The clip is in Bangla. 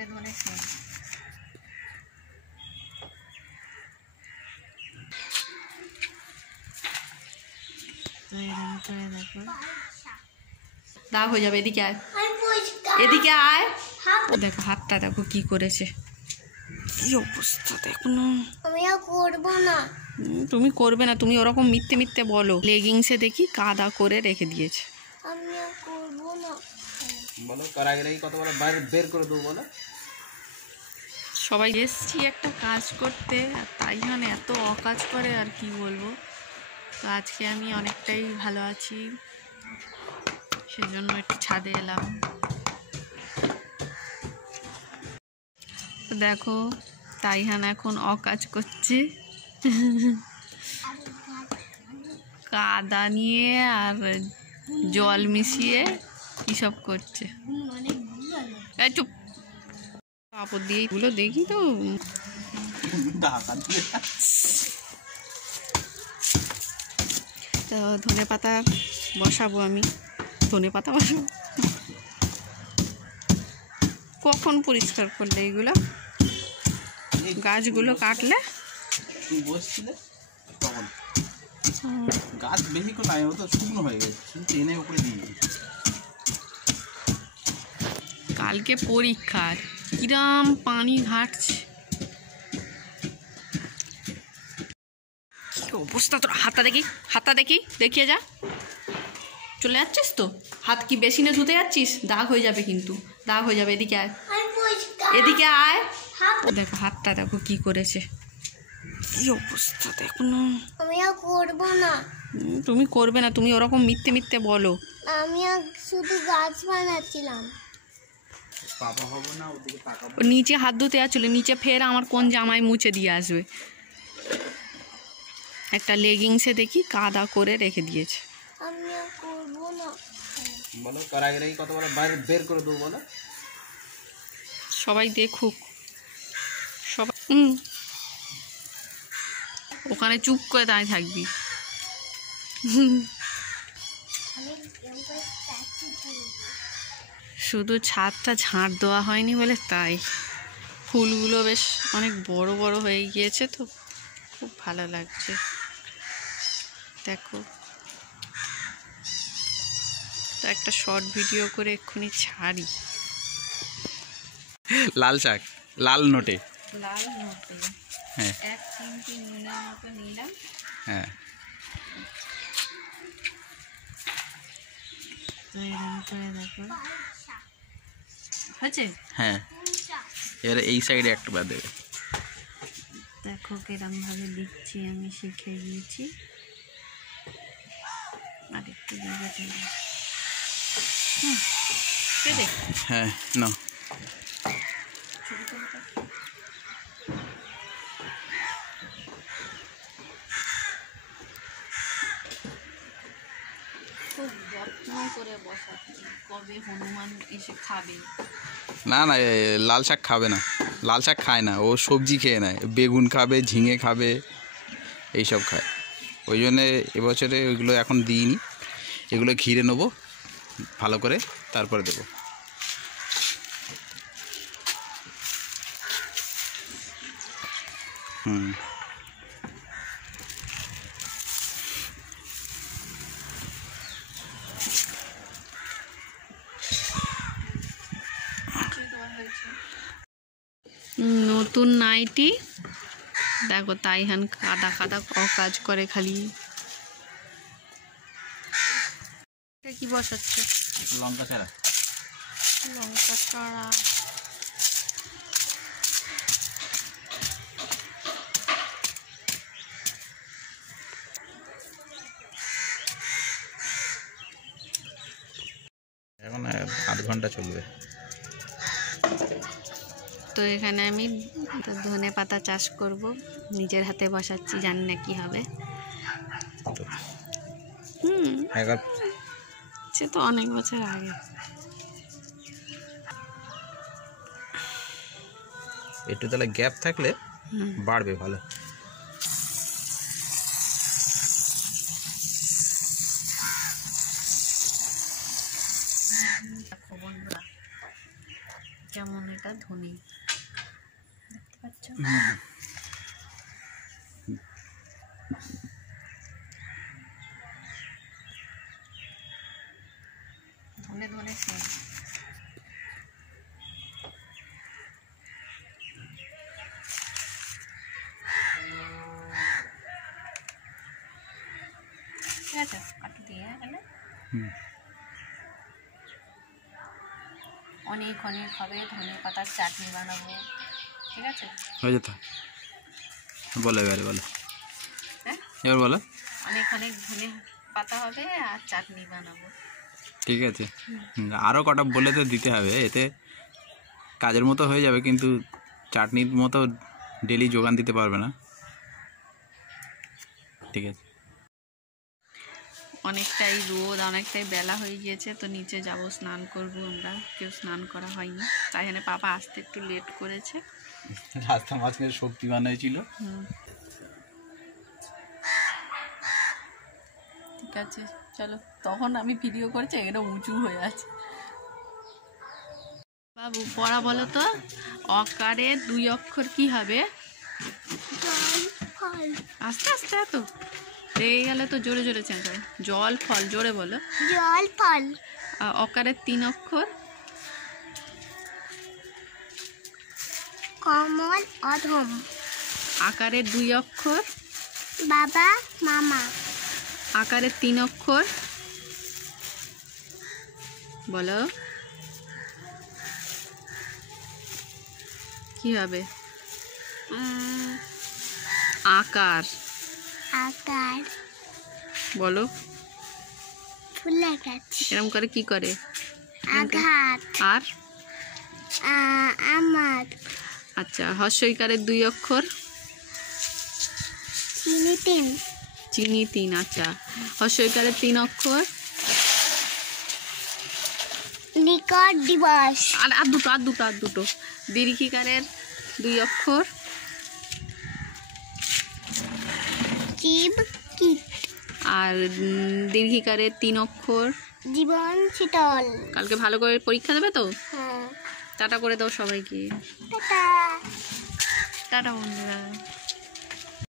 ধনে ধনে সেন্ট। দেখো দাগ হয়ে যাবে, এদিকে আয়, এদিকে আয়। দেখো হাতটা দেখো কি করেছে, কি অবস্থা দেখো না। আমি আর করবো না। তুমি করবে না, তুমি ওরকম মিথ্যে মিথ্যে বলো। লেগিংসে দেখি কাদা করে রেখে দিয়েছে। আমি আর করবো না। বলো তার আগে কত বড় বাইরে বের করে দেবো বলো। সবাই এসছি একটা কাজ করতে, আর তাই জন্য এত অকাজ করে আর কি বলবো। তো আজকে আমি অনেকটাই ভালো আছি, সেজন্য একটু ছাদে এলাম। দেখো তাইহান এখন অকাজ করছে, কাদা নিয়ে আর জল মিশিয়ে কি সব করছে। চুপ, কাপড় দিয়ে এগুলো দেখি তো। তো ধনে পাতা বসাবো আমি, ধনে পাতা বসাবো। কখন পরিষ্কার করলে এগুলো? গাছগুলো কাটলে বসছিলে তখন গাছ বেশি করে নাই, ও তো শুকনো হয়ে গেছে, শুনতে এনে উপরে দিয়ে। কালকে পরীক্ষার কিরাম পানি ঘাটছে, কি অবস্থা তোর। হাতটা দেখি, হাতটা দেখি, দেখিয়ে যা। চলে যাচ্ছিস তো, হাত কি বেসিনে ধুতে যাচ্ছিস? দাগ হয়ে যাবে কিন্তু, দাগ হয়ে যাবে। এদিকে আয়, এদিকে আয়। দেখো হাতটা দেখো কি করেছে, কি অবস্থা দেখো না। আমি আর করবো না। তুমি করবে না, তুমি ওরকম মিথ্যে মিথ্যে বলো। আমি আর শুধু গাছ বানাচ্ছিলাম। বাবা হবো না, ওদিকে তাকাবো। নিচে হাত ধুতে আসলে নিচে ফের আমার কোন জামাই মুছে দিয়ে আসবে। একটা লেগিংসে দেখি কাদা করে রেখে দিয়েছে। আমি আর করবো না। বলো তার আগে কত বড় বাইরে বের করে দেবো বলো। সবাই দেখুক, সবাই ওখানে চুপ করে দাঁড়িয়ে থাকবি। শুধু ছাদটা ঝাঁট দেওয়া হয়নি বলে তাই, ফুলগুলো বেশ অনেক বড় বড় হয়ে গিয়েছে, তো খুব ভালো লাগছে। দেখো তো একটা শর্ট ভিডিও করে এক্ষুনি ছাড়ি। লাল শাক, লাল নোটে, লাল নোটে হ্যাঁ 1 চিমটি নুনের মতো নিলাম। হ্যাঁ দেখো হয়েছে। হ্যাঁ, এবারে এই সাইডে একটু বাদ দেবে। দেখো কিরম ভাবে দিচ্ছি, আমি শিখে গিয়েছি। আর একটু দিয়ে হ্যাঁ না খুব যত্ন করে বসাচ্ছি, কবে হনুমান এসে খাবে। না না, লাল শাক খাবে না, লাল শাক খায় না, ও সবজি খেয়ে নেয়, বেগুন খাবে, ঝিঙে খাবে, এইসব খায়। ওই জন্যে এবছরে ওইগুলো এখন দিইনি, এগুলো ঘিরে নেবো ভালো করে, তারপরে দেবো। হুম নতুন নাইটি দেখো, তাইহান কাদা কাদা কাজ করে খালি। কি বসাচ্ছে? লঙ্কা ছাড়া। লঙ্কা ছাড়া এখন 8 ঘন্টা চলবে। তো এখানে আমি ধনে পাতা চাষ করব, নিজের হাতে বসাচ্ছি, জানি না কি হবে। সে তো অনেক বছর আগে। একটু তাহলে গ্যাপ থাকলে বাড়বে ভালো। যেমন এটা ধনে, দেখতে পাচ্ছ? ধনে ধনে সেম। ঠিক আছে, কাটু দিয়ে এখানে অনেক অনেক হবে। ধনে পাতার চাটনি বানাবো, ঠিক আছে? হয়ে যেত। বলো এবারে, বলো। হ্যাঁ, এবার বলো। অনেক অনেক ধনে পাতা হবে আর চাটনি বানাবো। ঠিক আছে, আরও কটা বলে তো দিতে হবে, এতে কাজের মতো হয়ে যাবে, কিন্তু চাটনির মতো ডেলি যোগান দিতে পারবে না। ঠিক আছে। অনেকটাই রোদ, অনেকটাই বেলা হয়ে গিয়েছে, তো নিচে যাব, স্নান করব। আমরা কেউ স্নান করা হয়নি, তাই জন্য পাপা আসতে একটু লেট করেছে। রাস্তা মাঝখানে সবজি বানাইছিল। ঠিক আছে, চলো। তখন আমি ভিডিও করছি, এটা উঁচু হয়ে আছে। বাবু পড়া বলো তো, অকারে 2 অক্ষর কি হবে? আস্তে আস্তে, এত রেগে গেলে তো জোরে জোরে চেঁচাও। জল ফল, জোরে বলো। জল ফল। আর অকারের 3 অক্ষর? কমল অধম। আকারের 2 অক্ষর? বাবা মামা। আকারের 3 অক্ষর বলো, কি হবে? আকার। আকার। বলো। ফুলে গাছ। এরকম করে কি করে? আঘাত। আর আমার। আচ্ছা, হর্ষইকারের 2 অক্ষর? চিনি 3। চিনি 3। আচ্ছা, হর্ষইকারের 3 অক্ষর? নিকট দিবস। আর দুটো। দীর্ঘিকারের 2 অক্ষর? জীব কীট। আর দীর্ঘিকারের 3 অক্ষর? জীবন শীতল। কালকে ভালো করে পরীক্ষা দেবে তো? হ্যাঁ। টাটা করে দাও সবাইকে। টাটা। টাটা বন্ধুরা।